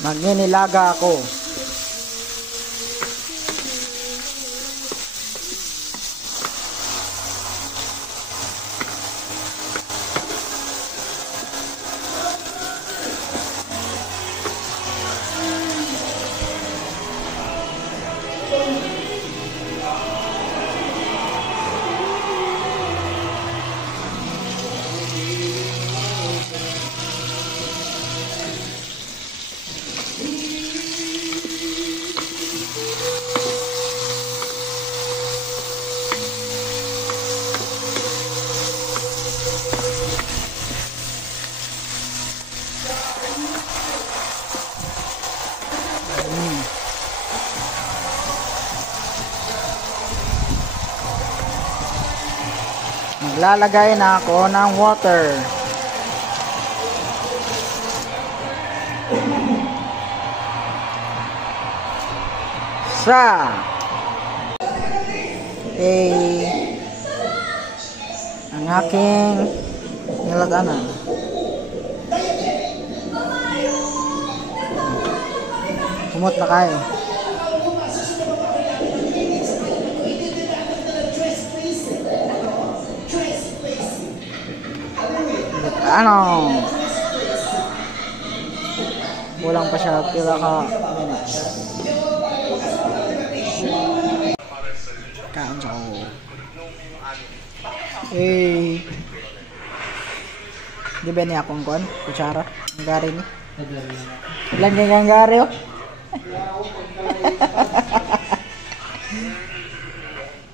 Magninilaga ako. Maglalagay na ako ng water. Ang aking nilaganan. Kumot na kayo. Ano? Kulang pa siya pila ka minutes. Kaon sa ako. Di ba niya akong kuan? Kutsara? Ang gari ni? Ilan yung ang gari oh?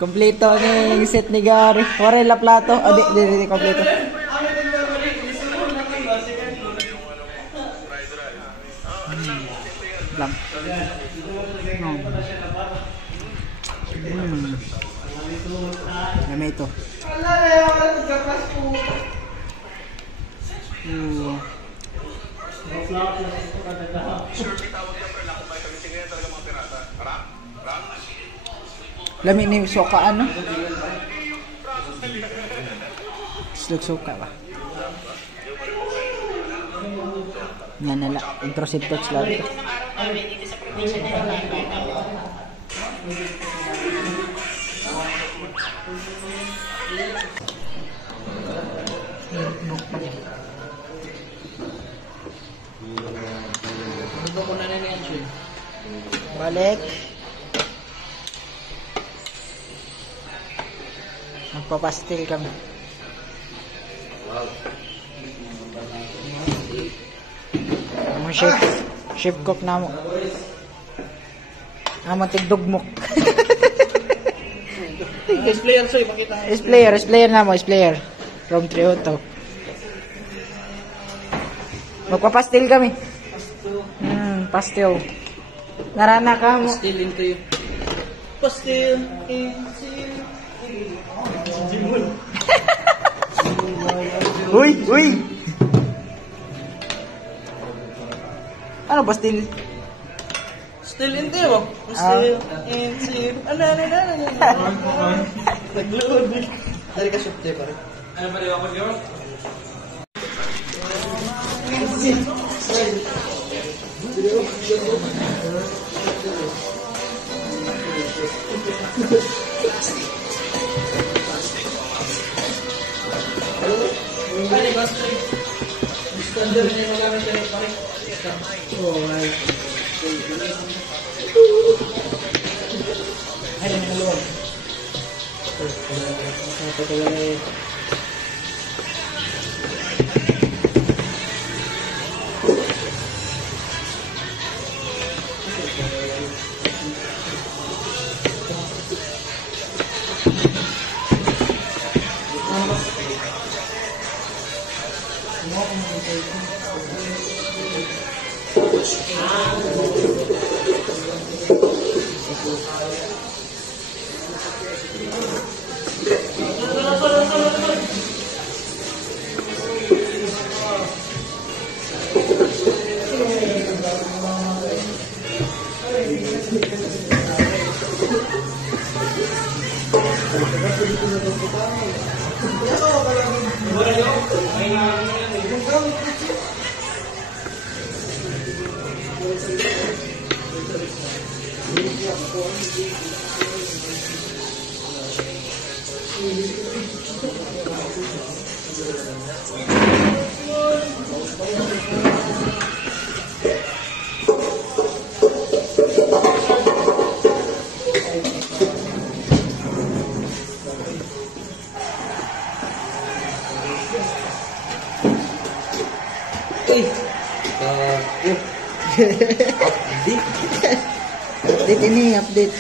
Kompleto ni set ni gari. Warela plato. O di kompleto. Lang. Gamay ito. Lami ni soka ano? Slug soka ba? Yan nala. Intrusive touch lang. Balik. Magpapastil kami. Ang chef cook na mo. Naman tigdugmok. Is-player, sorry, pakita. Is-player na mo, is-player. From 302. Magpapastil kami. Pastil. Narana ka mo. Pastil into you. Pastil into you. Uy! Ano pastil? Still into you. Still into you. Ano. Nag-load. Dari ka shop tayo pare. Ano pa rin ako yun? Pare, basta standard na yung magamit tayo pare. Ay. Ay, naman naluwag. Update ini, update.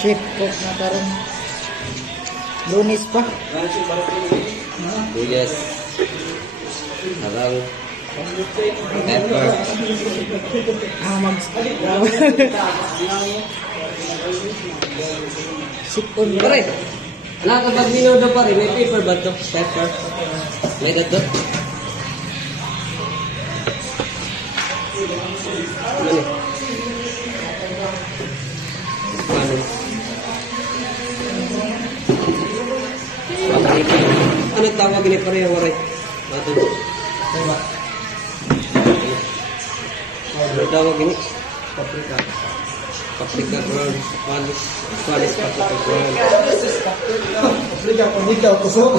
Chef cook na karon. Lunes pa. Yes. Habang pepper. Sipon Pare, nakakapag minudo pare, may paper ba ito? Pepper. May dato? Ano ni? Ano? Ano tawag ini pare yung waray? Ato. Ano tawag ini? Paprika. Paprika brown. Spanish paprika brown. Paprika, kusok.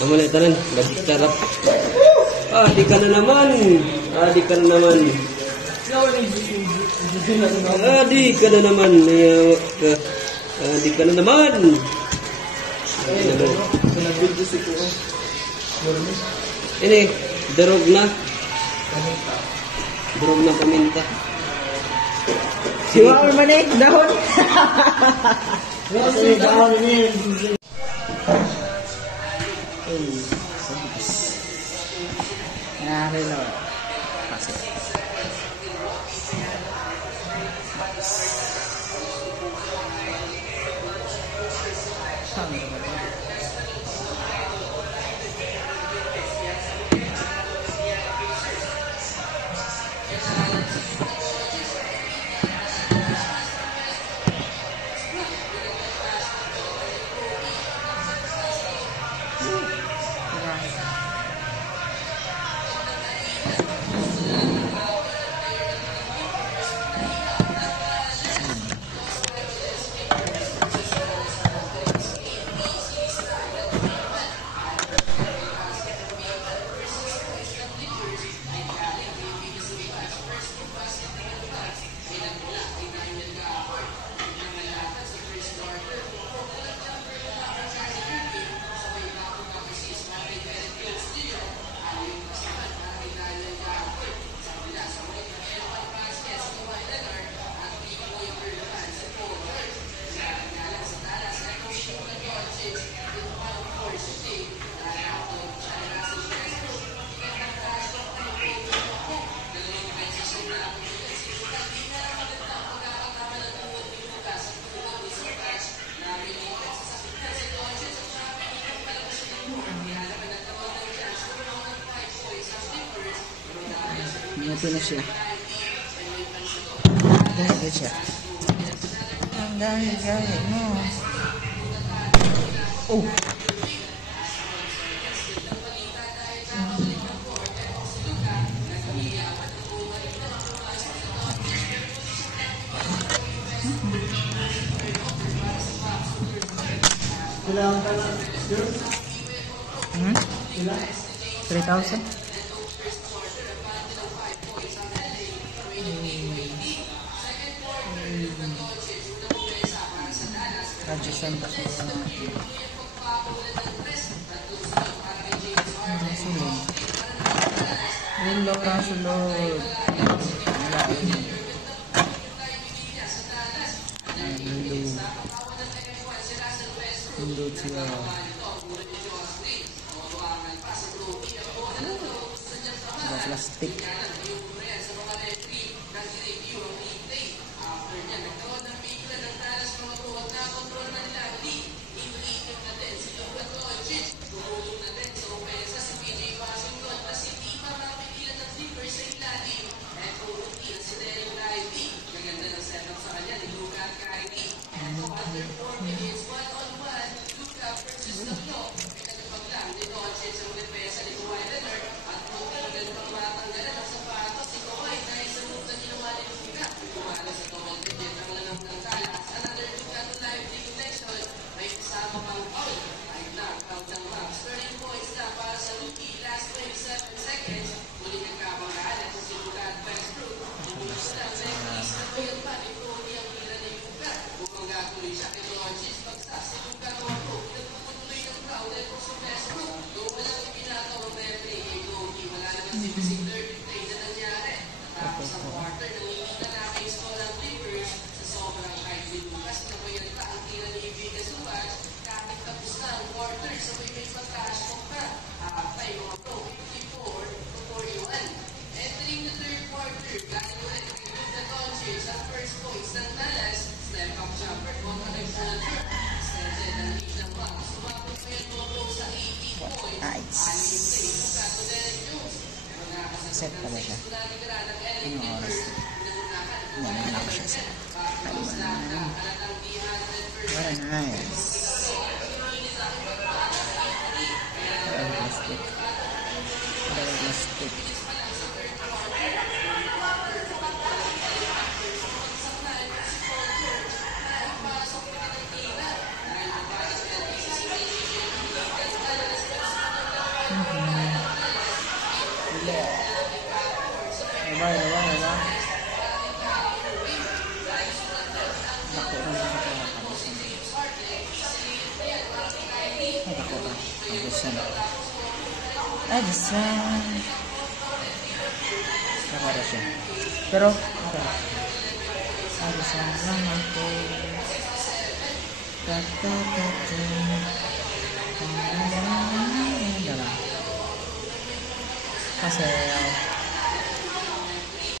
Naman na tanan, balik sarap. Di ka na naman. Di ka na naman. Di ka na naman. Di ka na naman. Ini, darog na. Darog na paminta. Siwa man eh, dahon. Dahon ini. Nah, hello. Pasok. Ito na siya. Dahil siya. Ang dahil mo. Oh. Hmm? 3,000? Adjustan pa siya sa sulod. Rillo ka sulod. Rillo. Sulod siya. Plastic. Set pa ba siya? Anong oras? Yan, wala ko siya set. Very nice. Plastic. Plastic. Diba? Dako na Addison. Nakara siya. Pero, Addison lang ako. Kasi,